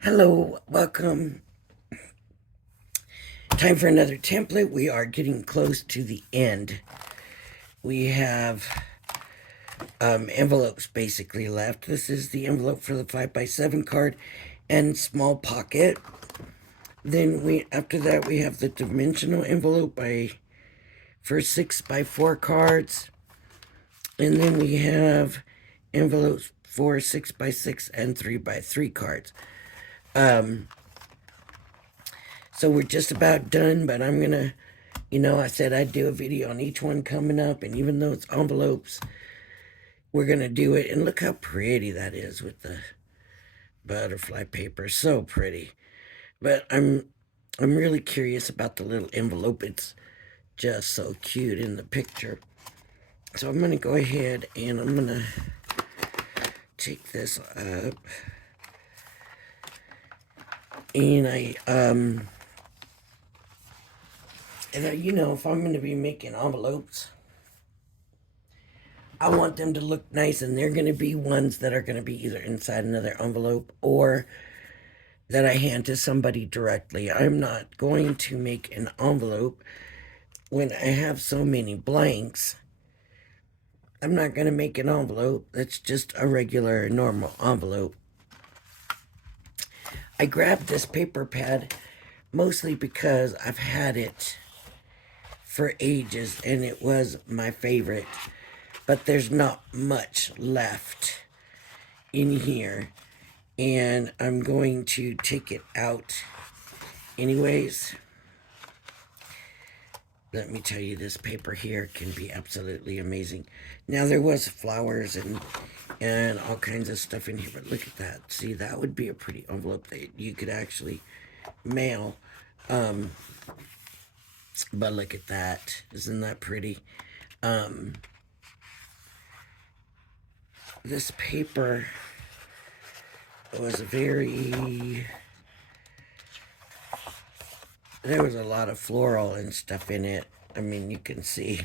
Hello, welcome. Time for another template. We are getting close to the end. We have envelopes basically left. This is the envelope for the 5x7 card and small pocket. Then after that we have the dimensional envelope for 6x4 cards. And then we have envelopes for 6x6 and 3x3 cards. So we're just about done, but I'm gonna, I said I'd do a video on each one coming up, and even though it's envelopes, we're gonna do it. And look how pretty that is with the butterfly paper, so pretty. But I'm really curious about the little envelope. It's just so cute in the picture. So I'm gonna go ahead and I'm gonna take this up, and if I'm going to be making envelopes, I want them to look nice, and they're going to be ones that are going to be either inside another envelope or that I hand to somebody directly. I'm not going to make an envelope when I have so many blanks. I'm not going to make an envelope that's just a regular, normal envelope. I grabbed this paper pad mostly because I've had it for ages and it was my favorite. But there's not much left in here, and I'm going to take it out anyways. Let me tell you, this paper here can be absolutely amazing. Now, there was flowers and all kinds of stuff in here, but look at that. See, that would be a pretty envelope that you could actually mail. But look at that. Isn't that pretty? This paper was there was a lot of floral and stuff in it. I mean, you can see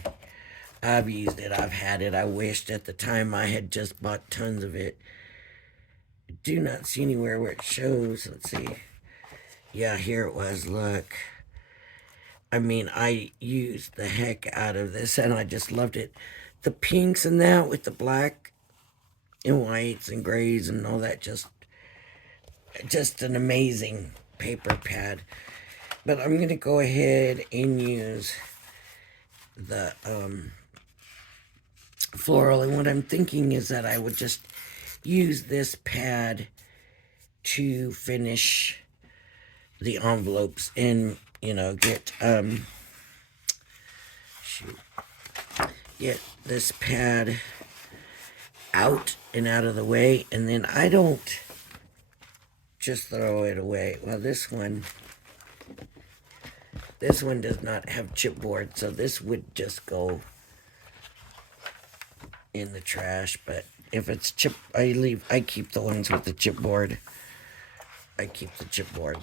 I've used it, I've had it. I wished at the time I had just bought tons of it. I do not see anywhere where it shows. Let's see. Yeah, here it was. Look. I mean, I used the heck out of this and I just loved it. The pinks and that with the black and whites and grays and all that, just an amazing paper pad. But I'm going to go ahead and use the floral. And what I'm thinking is that I would just use this pad to finish the envelopes and, get this pad out and out of the way. And then I don't just throw it away. Well, this one does not have chipboard, so this would just go in the trash. But if it's chip, I keep the ones with the chipboard. I keep the chipboard.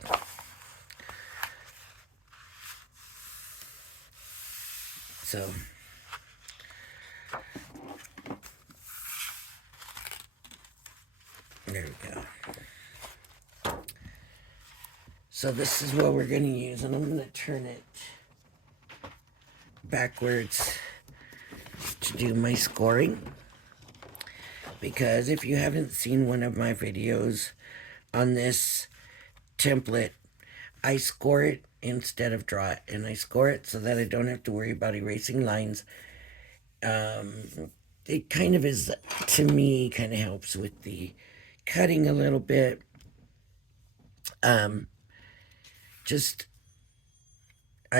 So there we go. So this is what we're going to use, and I'm going to turn it backwards to do my scoring. Because if you haven't seen one of my videos on this template, I score it instead of draw it. And I score it so that I don't have to worry about erasing lines. It kind of is, to me, kind of helps with the cutting a little bit. I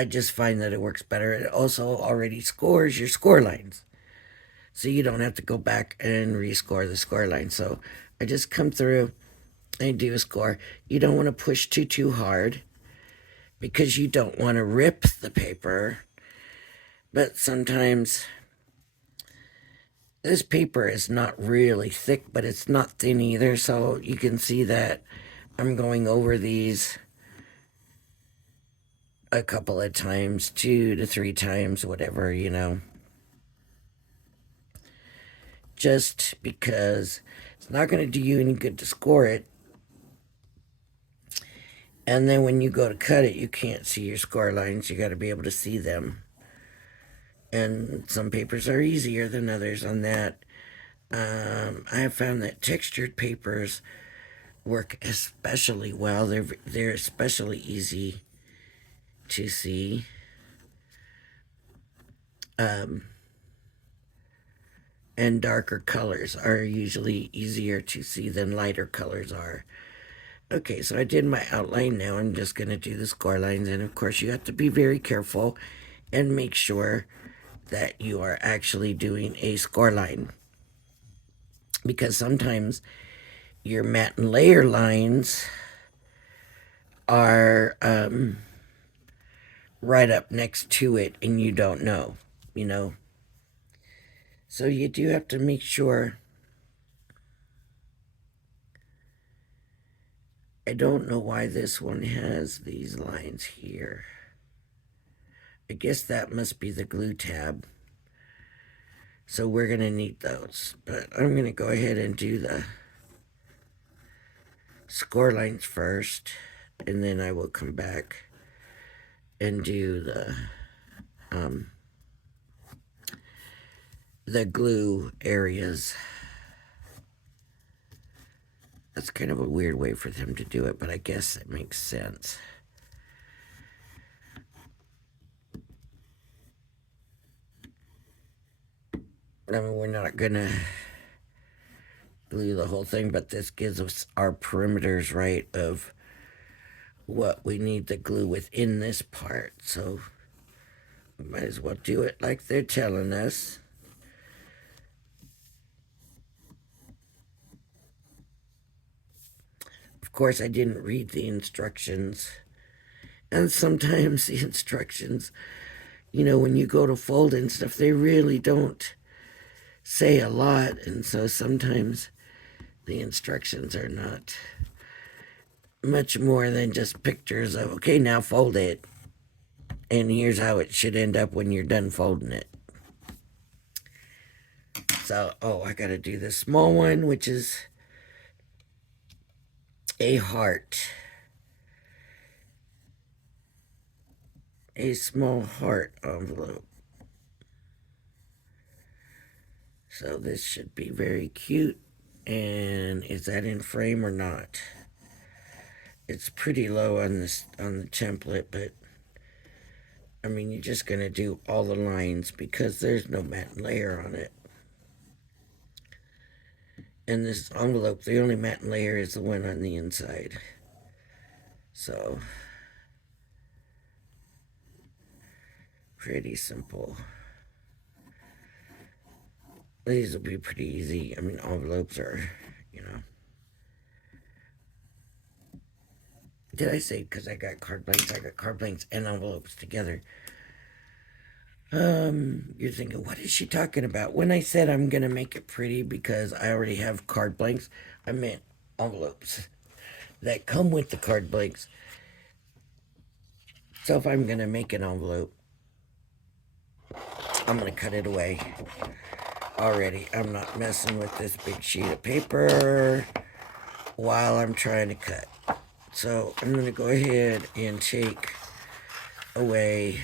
just find that it works better. It also already scores your score lines. So you don't have to go back and rescore the score line. So I just come through and do a score. You don't want to push too hard because you don't want to rip the paper. But sometimes this paper is not really thick, but it's not thin either. So you can see that I'm going over these a couple of times, 2 to 3 times, whatever, just because it's not going to do you any good to score it And then when you go to cut it, you can't see your score lines. You got to be able to see them. And some papers are easier than others on that. I have found that textured papers work especially well. They're especially easy to see. And darker colors are usually easier to see than lighter colors are. Okay, so I did my outline. Now I'm just going to do the score lines. And of course, you have to be very careful and make sure that you are actually doing a score line. Because sometimes your matte and layer lines are right up next to it and you don't know, you know. So you do have to make sure. I don't know why this one has these lines here. I guess that must be the glue tab. So we're going to need those. But I'm going to go ahead and do the score lines first. And then I will come back and do the glue areas. That's kind of a weird way for them to do it, but I guess it makes sense. I mean, we're not going to glue the whole thing, but this gives us our perimeters, right, of what we need to glue within this part. So we might as well do it like they're telling us. Of course, I didn't read the instructions. And sometimes the instructions, you know, when you go to fold and stuff, they really don't say a lot. And so sometimes the instructions are not much more than just pictures of, okay, now fold it. And here's how it should end up when you're done folding it. So, oh, I got to do the small one, which is a heart. A small heart envelope. So this should be very cute. And is that in frame or not? It's pretty low on this on the template, but I mean, you're just gonna do all the lines because there's no matte layer on it. And this envelope, the only matte layer is the one on the inside. So pretty simple. These will be pretty easy. I mean, envelopes are, you know. Did I say because I got card blanks? I got card blanks and envelopes together. You're thinking, what is she talking about? When I said I'm gonna make it pretty because I already have card blanks, I meant envelopes that come with the card blanks. So if I'm gonna make an envelope, I'm gonna cut it away already. I'm not messing with this big sheet of paper while I'm trying to cut. So I'm gonna go ahead and take away.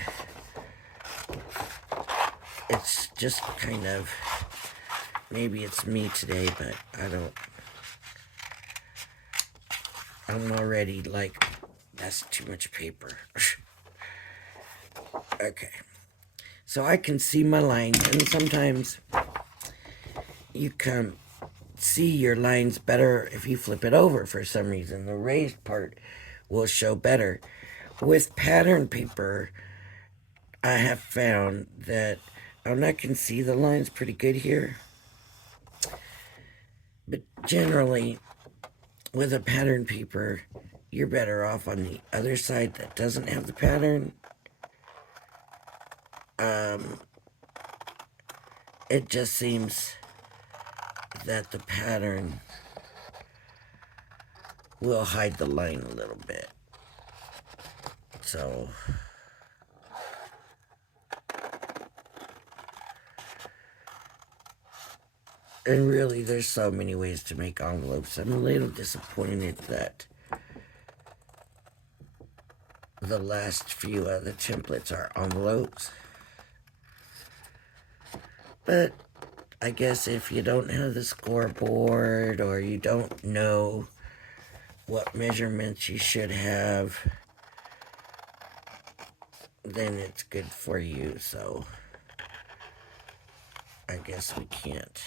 It's just kind of, maybe it's me today, but I'm already like, that's too much paper. Okay. So I can see my lines, and sometimes you can see your lines better if you flip it over for some reason. The raised part will show better. With pattern paper, I have found that I can see the lines pretty good here. But generally, with a pattern paper, you're better off on the other side that doesn't have the pattern. It just seems that the pattern will hide the line a little bit. So and really, there's so many ways to make envelopes. I'm a little disappointed that the last few of the templates are envelopes. But I guess if you don't have the scoreboard or you don't know what measurements you should have, then it's good for you. So I guess we can't.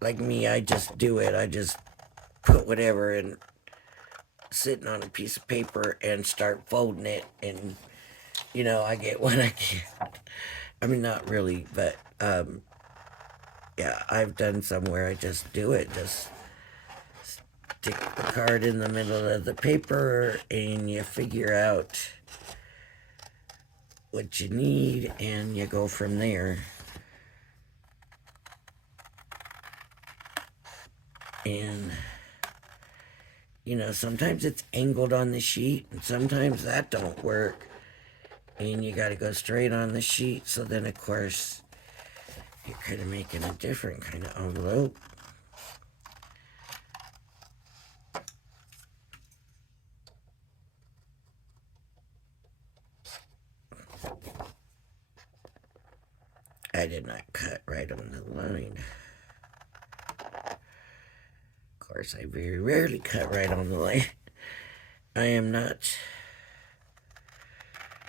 Like me, I just do it. I just put whatever in sitting on a piece of paper and start folding it, and you know, I get what I get. I mean, not really, but yeah, I've done some where I just do it. Just stick the card in the middle of the paper and you figure out what you need and you go from there. And you know, sometimes it's angled on the sheet and sometimes that don't work. And you got to go straight on the sheet. So then, of course, you're kind of making a different kind of envelope. I did not cut right on the line. Of course, I very rarely cut right on the line. I am not.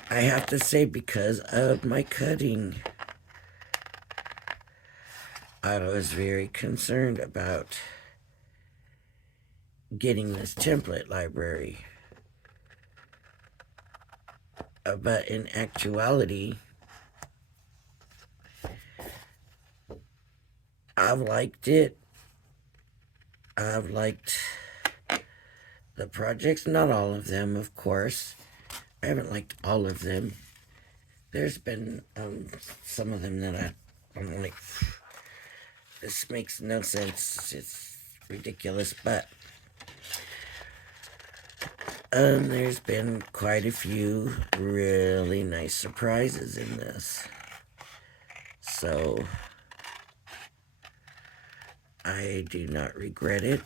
I have to say, because of my cutting, I was very concerned about getting this template library. But in actuality, I've liked it. I've liked the projects, not all of them, of course. I haven't liked all of them. There's been some of them that I'm like, this makes no sense. It's ridiculous, but there's been quite a few really nice surprises in this. So I do not regret it.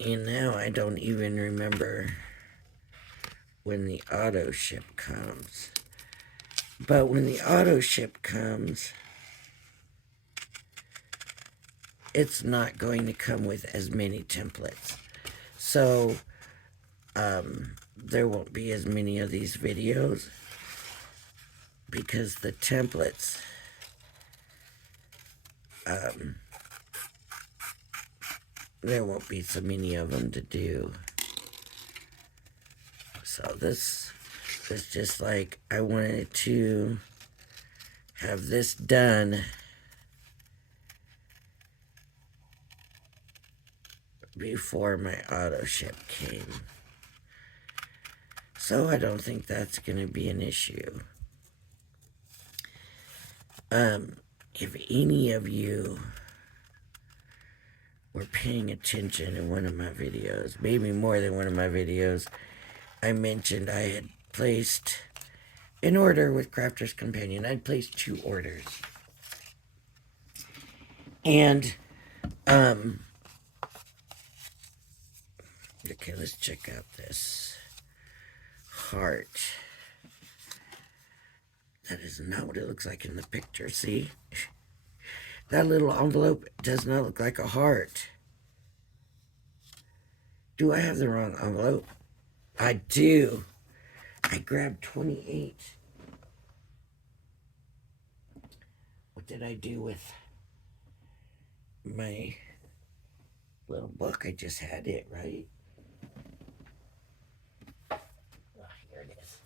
And now I don't even remember when the auto ship comes. But when the auto ship comes, it's not going to come with as many templates. So there won't be as many of these videos because the templates there won't be so many of them to do. So this is just like, I wanted to have this done before my auto ship came. So I don't think that's going to be an issue. If any of you were paying attention in one of my videos, maybe more than one of my videos, I mentioned I had placed an order with Crafter's Companion. I'd placed 2 orders. And, okay, let's check out this heart. That is not what it looks like in the picture, see? That little envelope does not look like a heart. Do I have the wrong envelope? I do. I grabbed 28. What did I do with my little book? I just had it, right? Oh, here it is.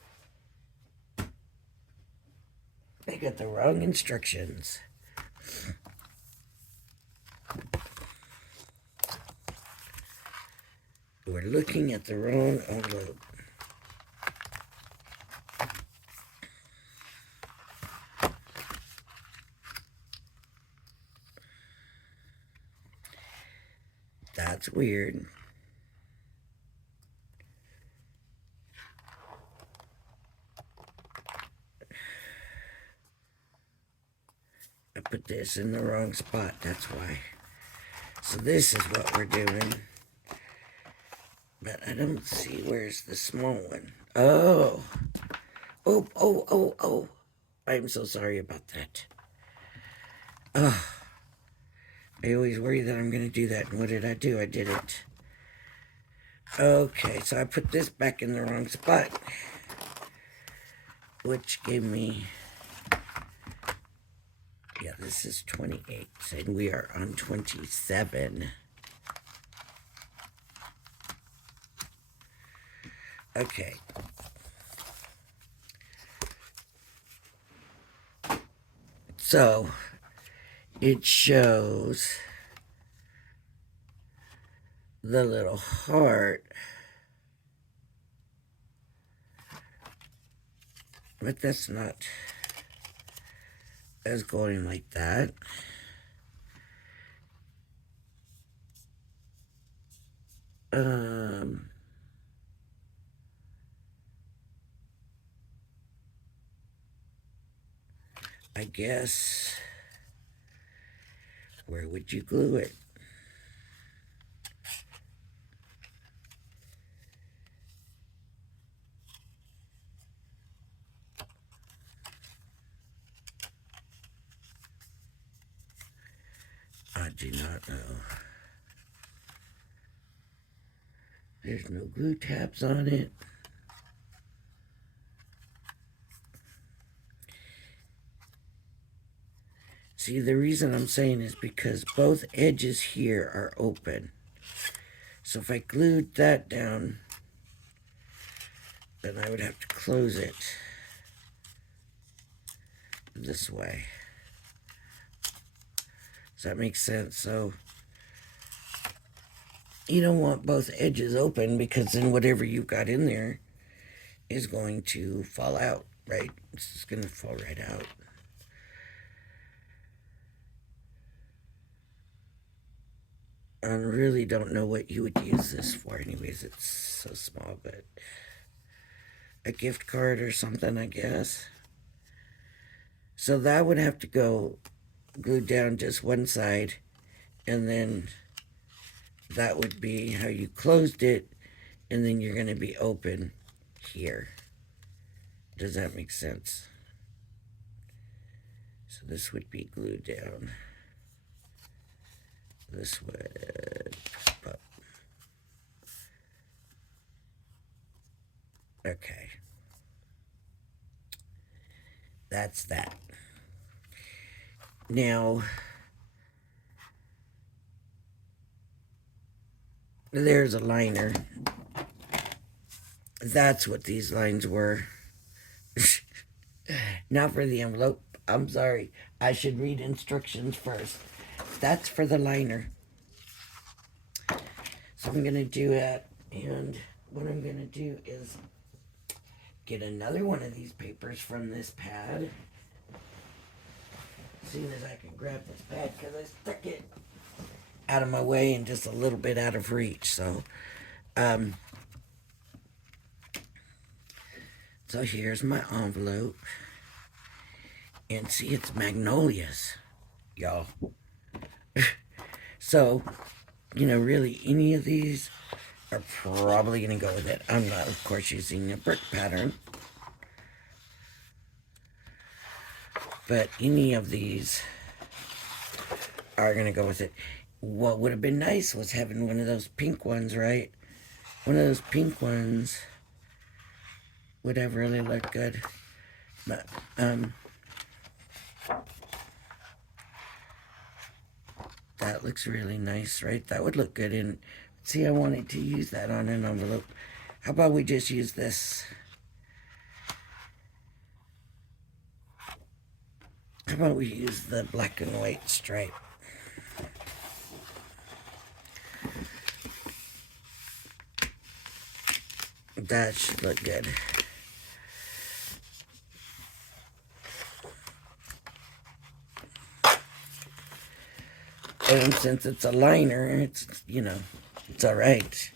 I got the wrong instructions. We're looking at the wrong envelope. That's weird. I put this in the wrong spot, that's why. So this is what we're doing. But I don't see where's the small one. Oh. Oh. I'm so sorry about that. Oh. I always worry that I'm going to do that. And what did I do? I did it. Okay, so I put this back in the wrong spot. Which gave me... Yeah, this is 28. And we are on 27. Okay. So, it shows the little heart, but that's not as going like that. I guess, where would you glue it? I do not know. There's no glue tabs on it. See, the reason I'm saying is because both edges here are open. So if I glued that down, then I would have to close it this way. Does that make sense? So you don't want both edges open, because then whatever you've got in there is going to fall out, right? It's just going to fall right out. I really don't know what you would use this for anyways. It's so small, but a gift card or something, I guess. So that would have to go glued down just one side, and then that would be how you closed it, and then you're going to be open here. Does that make sense? So this would be glued down. This would pop up. Okay. That's that. Now, there's a liner. That's what these lines were. Not for the envelope. I'm sorry. I should read instructions first. That's for the liner. So I'm going to do it. And what I'm going to do is get another one of these papers from this pad. As soon as I can grab this pad, because I stuck it out of my way and just a little bit out of reach. So, so here's my envelope. And see, it's magnolias, y'all. So, you know, really, any of these are probably going to go with it. I'm not, of course, using a brick pattern. But any of these are going to go with it. What would have been nice was having one of those pink ones, right? One of those pink ones would have really looked good. But, that looks really nice, right? That would look good in... See, I wanted to use that on an envelope. How about we just use this? How about we use the black and white stripe? That should look good. And since it's a liner, it's, you know, it's all right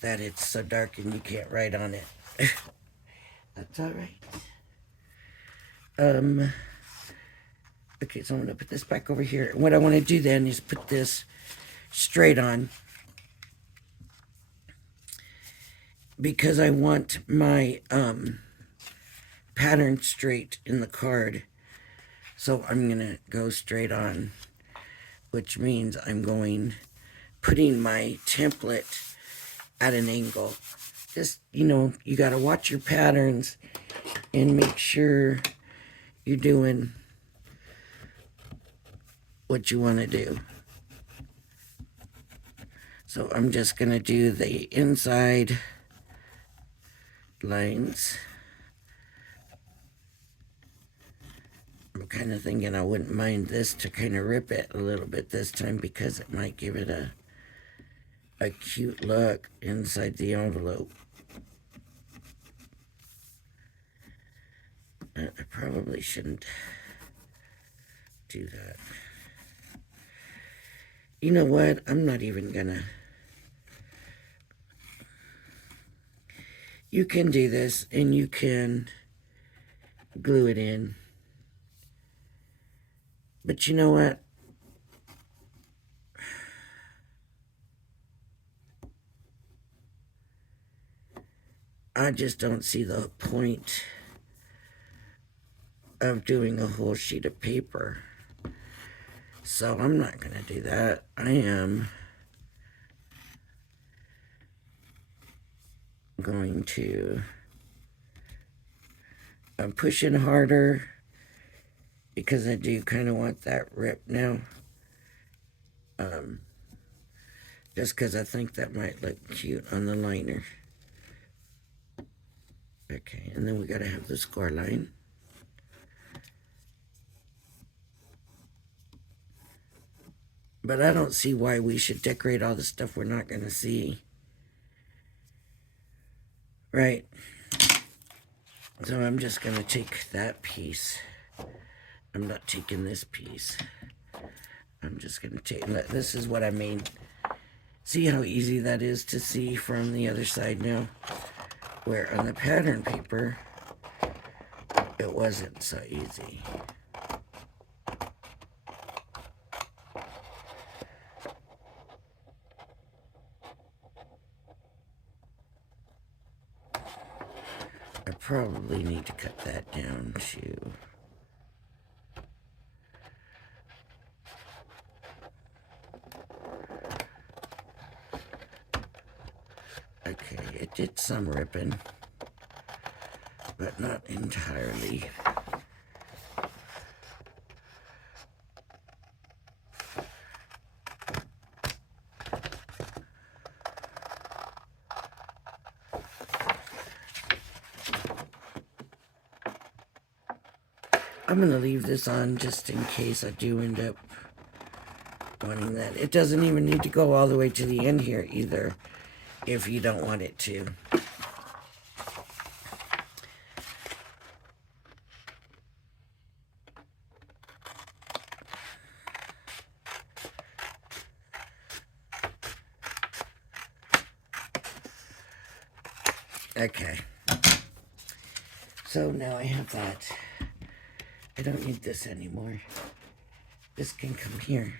that it's so dark and you can't write on it. That's all right. Okay, so I'm going to put this back over here. What I want to do then is put this straight on. because I want my pattern straight in the card. So I'm going to go straight on, which means I'm putting my template at an angle. Just, you got to watch your patterns and make sure you're doing what you want to do. So I'm just going to do the inside lines. I'm kind of thinking I wouldn't mind this to kind of rip it a little bit this time, because it might give it a cute look inside the envelope. I probably shouldn't do that. You know what? I'm not even gonna. You can do this and you can glue it in. But you know what? I just don't see the point of doing a whole sheet of paper. So I'm not going to do that. I am going to... I'm pushing harder because I do kind of want that rip now. Just because I think that might look cute on the liner. Okay, and then we got to have the score line. But I don't see why we should decorate all the stuff we're not going to see. Right. So I'm just going to take that piece. I'm not taking this piece. I'm just going to take... This is what I mean. See how easy that is to see from the other side now? Where on the pattern paper, it wasn't so easy. I probably need to cut that down too. Okay, it did some ripping, but not entirely. I'm going to leave this on just in case I do end up wanting that. It doesn't even need to go all the way to the end here either, if you don't want it to. Okay. So now I have that. I don't need this anymore. This can come here.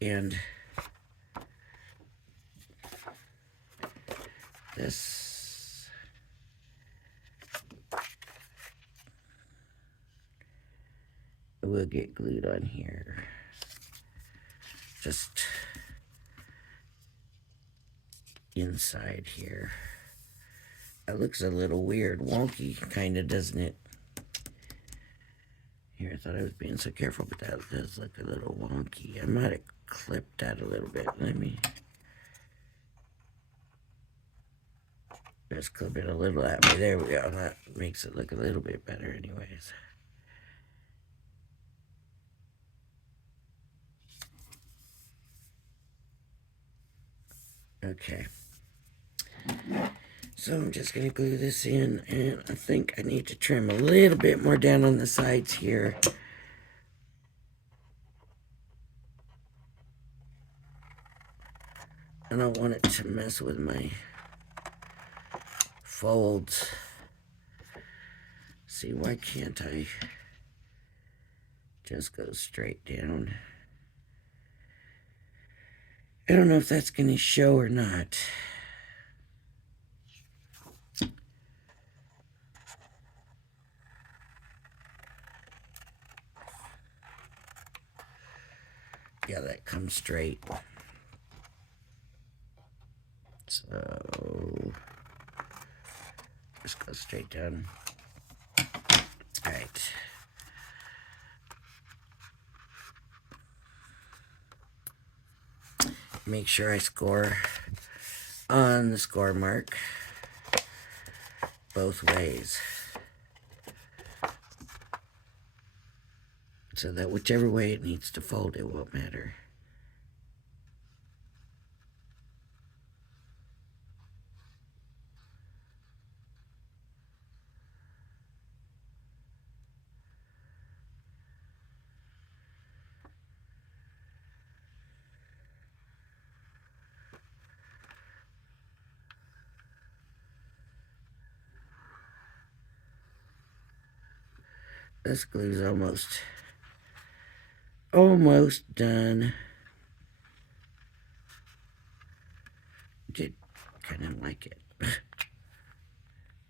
And this will get glued on here. Just inside here. That looks a little weird, wonky, kind of, doesn't it? Here, I thought I was being so careful, but that does look a little wonky. I might have clipped that a little bit. Let me just clip it a little that way. There we go. That makes it look a little bit better anyways. Okay. So I'm just going to glue this in, and I think I need to trim a little bit more down on the sides here. I don't want it to mess with my folds. See, why can't I just go straight down? I don't know if that's going to show or not. Yeah, that comes straight. So just go straight down. All right. Make sure I score on the score mark both ways, so that whichever way it needs to fold, it won't matter. This glue's almost done. Did kind of like it.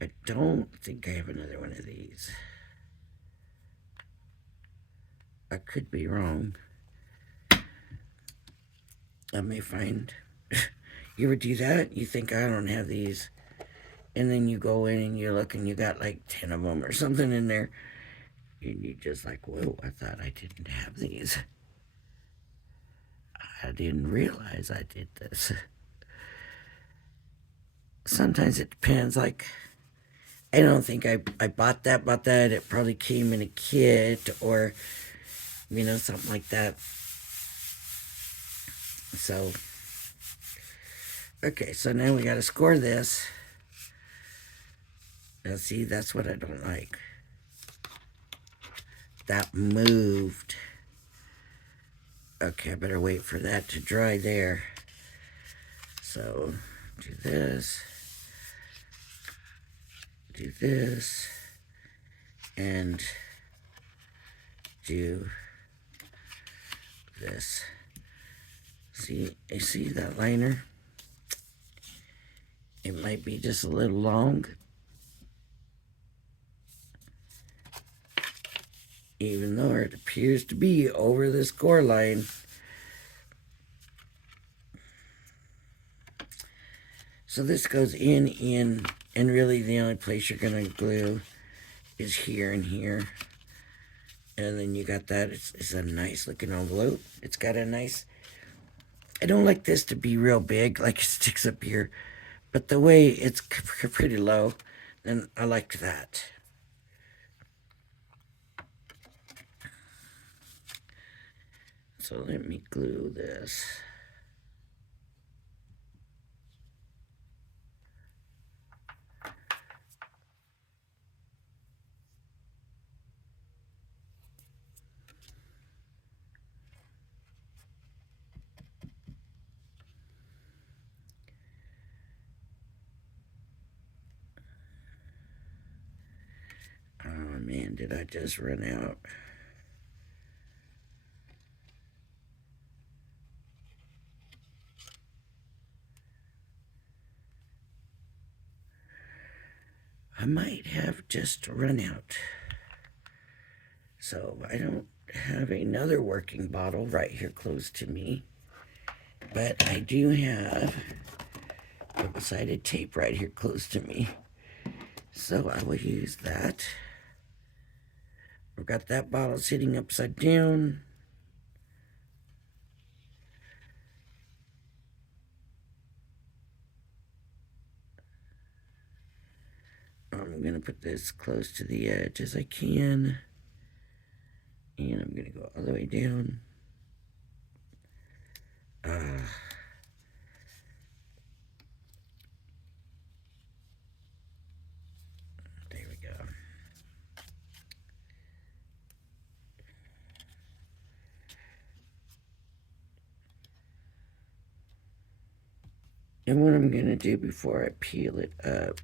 I don't think I have another one of these. I could be wrong. I may find. You ever do that? You think I don't have these, and then you go in and you look and you got like 10 of them or something in there, and you just like, whoa, I thought I didn't have these. I didn't realize I did this. Sometimes it depends. Like, I don't think I bought that. It probably came in a kit or, something like that. So, okay, so now we got to score this. Now, see, that's what I don't like. That moved. Okay, I better wait for that to dry there. So, do this, and do this. See, you see that liner? It might be just a little long. Even though it appears to be over the score line. So this goes in, and really the only place you're going to glue is here and here. And then you got that. It's a nice looking envelope. It's got a nice... I don't like this to be real big, like it sticks up here. But the way it's pretty low, then I like that. So let me glue this. Oh man, did I just run out? I might have just run out. So I don't have another working bottle right here close to me. But I do have double-sided tape right here close to me. So I will use that. I've got that bottle sitting upside down. I'm going to put this close to the edge as I can. And I'm going to go all the way down. There we go. And what I'm going to do before I peel it up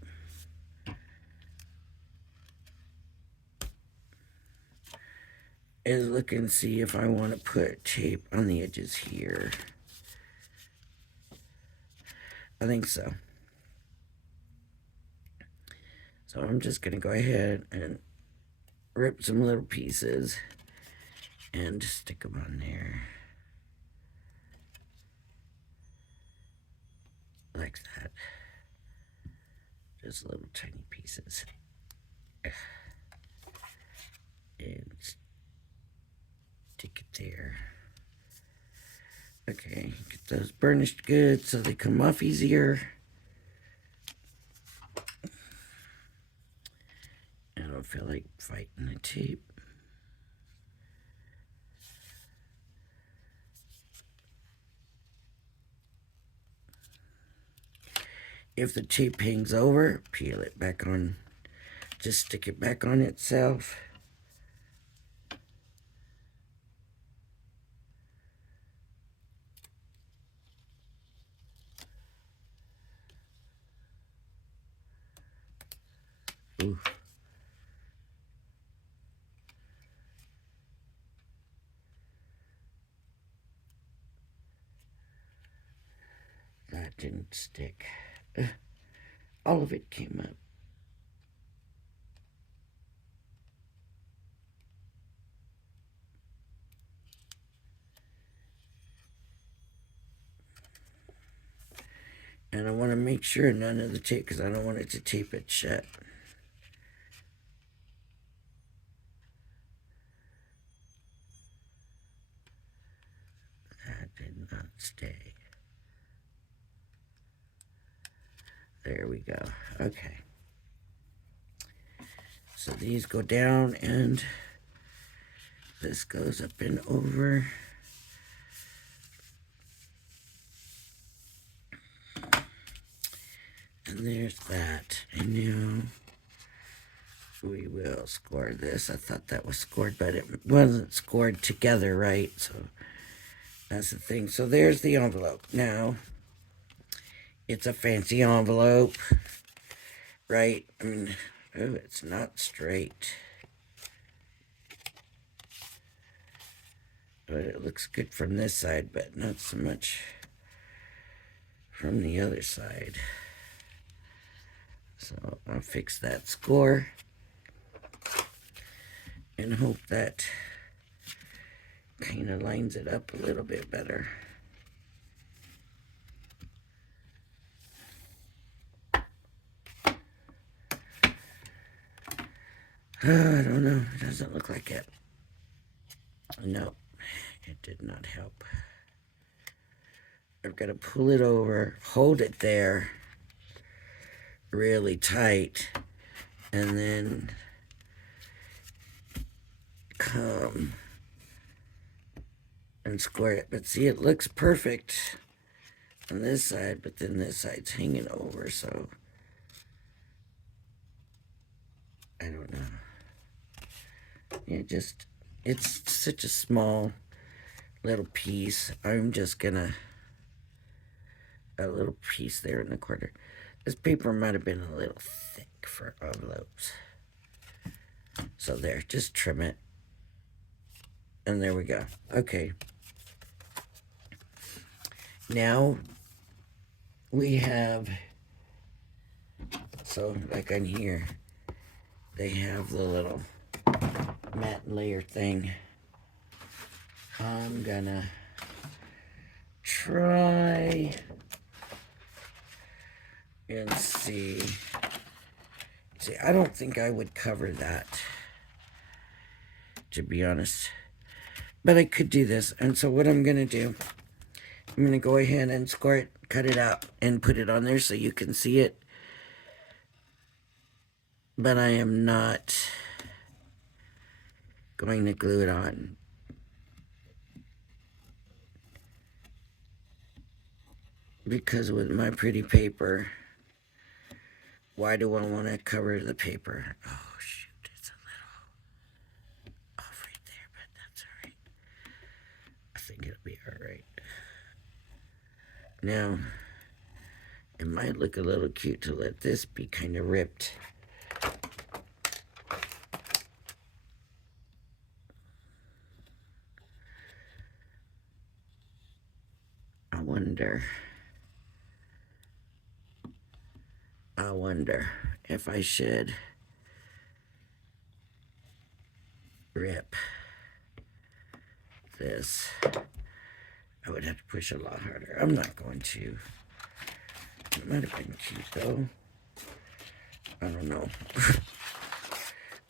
is look and see if I want to put tape on the edges here. I think so. So I'm just going to go ahead and rip some little pieces and stick them on there. like that. Just little tiny pieces. And stick it there. Okay, get those burnished good so they come off easier. I don't feel like fighting the tape. If the tape hangs over, peel it back on. Just stick it back on itself. Ooh. That didn't stick. All of it came up. And I want to make sure none of the tape, because I don't want it to tape it shut. That did not stay. There we go. Okay. So these go down and this goes up and over. And there's that. And now we will score this. I thought that was scored, but it wasn't scored together, right? So that's the thing. So there's the envelope. Now, it's a fancy envelope, right? I mean, oh, it's not straight. But it looks good from this side, but not so much from the other side. So I'll fix that score and hope that kind of lines it up a little bit better. I don't know. It doesn't look like it. No, it did not help. I've got to pull it over, hold it there really tight, and then come and square it. But see, it looks perfect on this side, but then this side's hanging over, so I don't know. It's such a small little piece. I'm just gonna, a little piece there in the corner. This paper might have been a little thick for envelopes. So there, just trim it. And there we go. Okay. Now we have, so like on here, they have the little matte layer thing. I'm gonna try and see. See, I don't think I would cover that, to be honest. But I could do this. And so what I'm gonna do, I'm gonna go ahead and score it, cut it out, and put it on there so you can see it. But I am not going to glue it on. Because with my pretty paper, why do I want to cover the paper? Oh, shoot, it's a little off right there, but that's all right. I think it'll be all right. Now, it might look a little cute to let this be kind of ripped. I wonder if I should rip this. I would have to push a lot harder. I'm not going to. It might have been cute though. I don't know.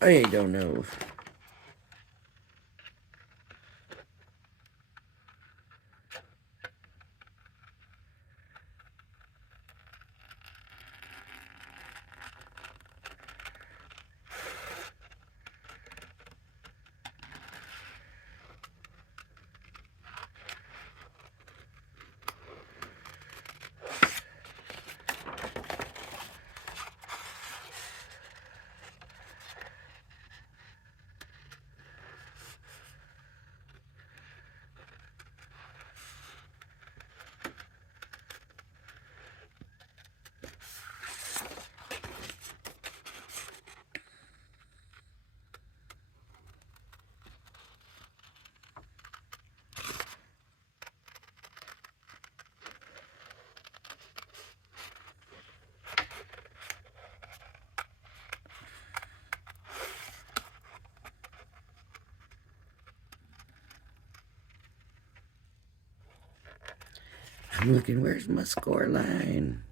I don't know. I'm looking, where's my score line?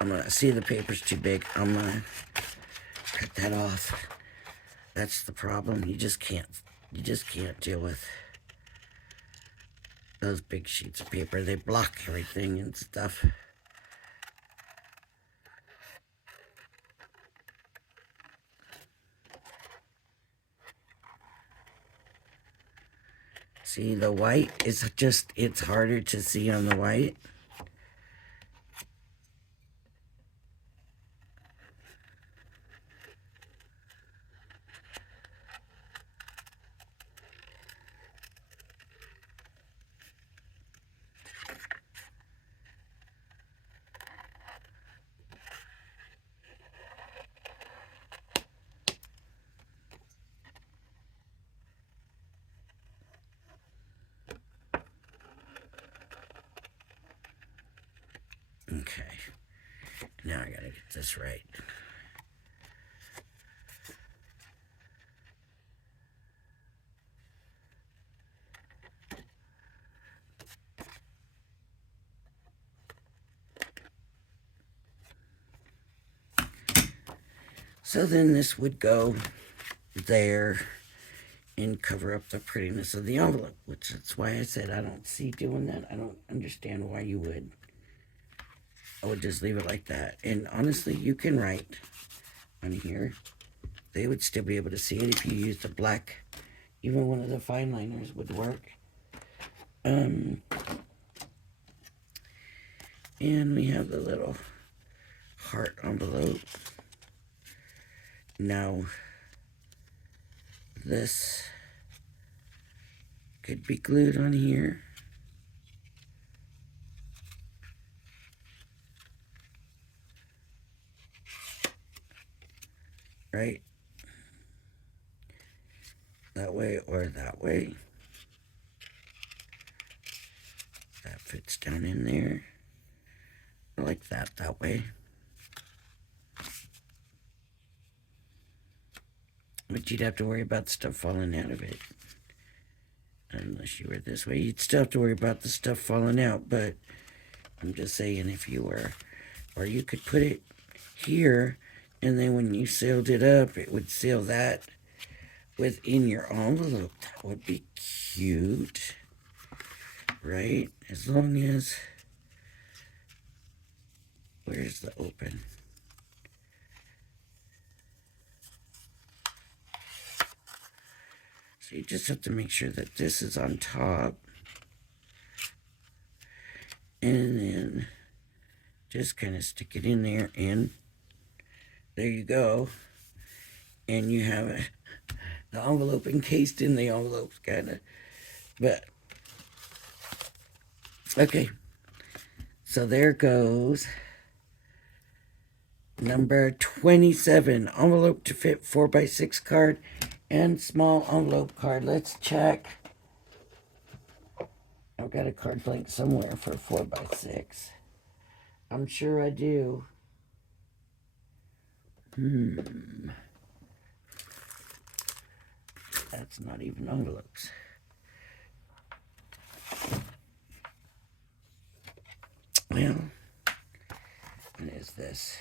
I'm gonna see the paper's too big. I'm gonna cut that off. That's the problem. You just can't deal with those big sheets of paper. They block everything and stuff. See, the white is just, it's harder to see on the white. Okay, now I gotta get this right. So then this would go there and cover up the prettiness of the envelope, which is why I said I don't see doing that. I don't understand why you would. I would just leave it like that. And honestly, you can write on here. They would still be able to see it if you used a black. Even one of the fine liners would work. And we have the little heart envelope. Now, this could be glued on here. Right? That way or that way. That fits down in there. I like that way. But you'd have to worry about stuff falling out of it. Unless you were this way, you'd still have to worry about the stuff falling out. But I'm just saying, if you were, or you could put it here, and then when you sealed it up, it would seal that within your envelope. That would be cute, right? As long as, where's the open? So you just have to make sure that this is on top. And then just kind of stick it in there, and there you go. And you have the envelope encased in the envelope, kind of. But, okay. So there goes number 27. Envelope to fit 4x6 card and small envelope card. Let's check. I've got a card blank somewhere for 4x6. I'm sure I do. That's not even envelopes. Well, what is this?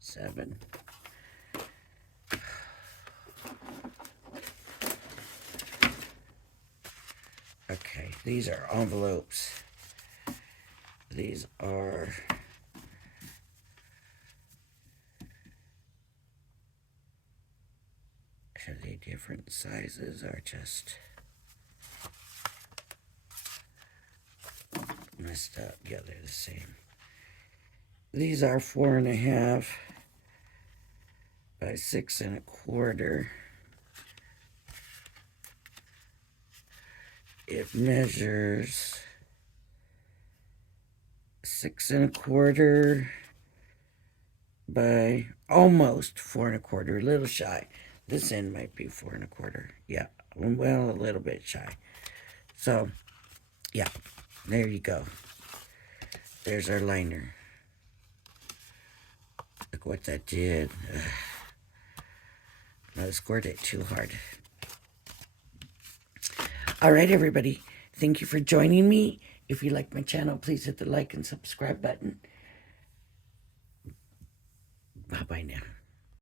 7. Okay, these are envelopes. These are they different sizes or just messed up? Yeah, they're the same. These are 4.5 by 6.25. It measures 6.25 by almost 4.25, a little shy. This end might be 4.25. Yeah, well, a little bit shy. So, yeah, there you go. There's our liner. Look what that did. I scored it too hard. All right, everybody. Thank you for joining me. If you like my channel, please hit the like and subscribe button. Bye-bye now.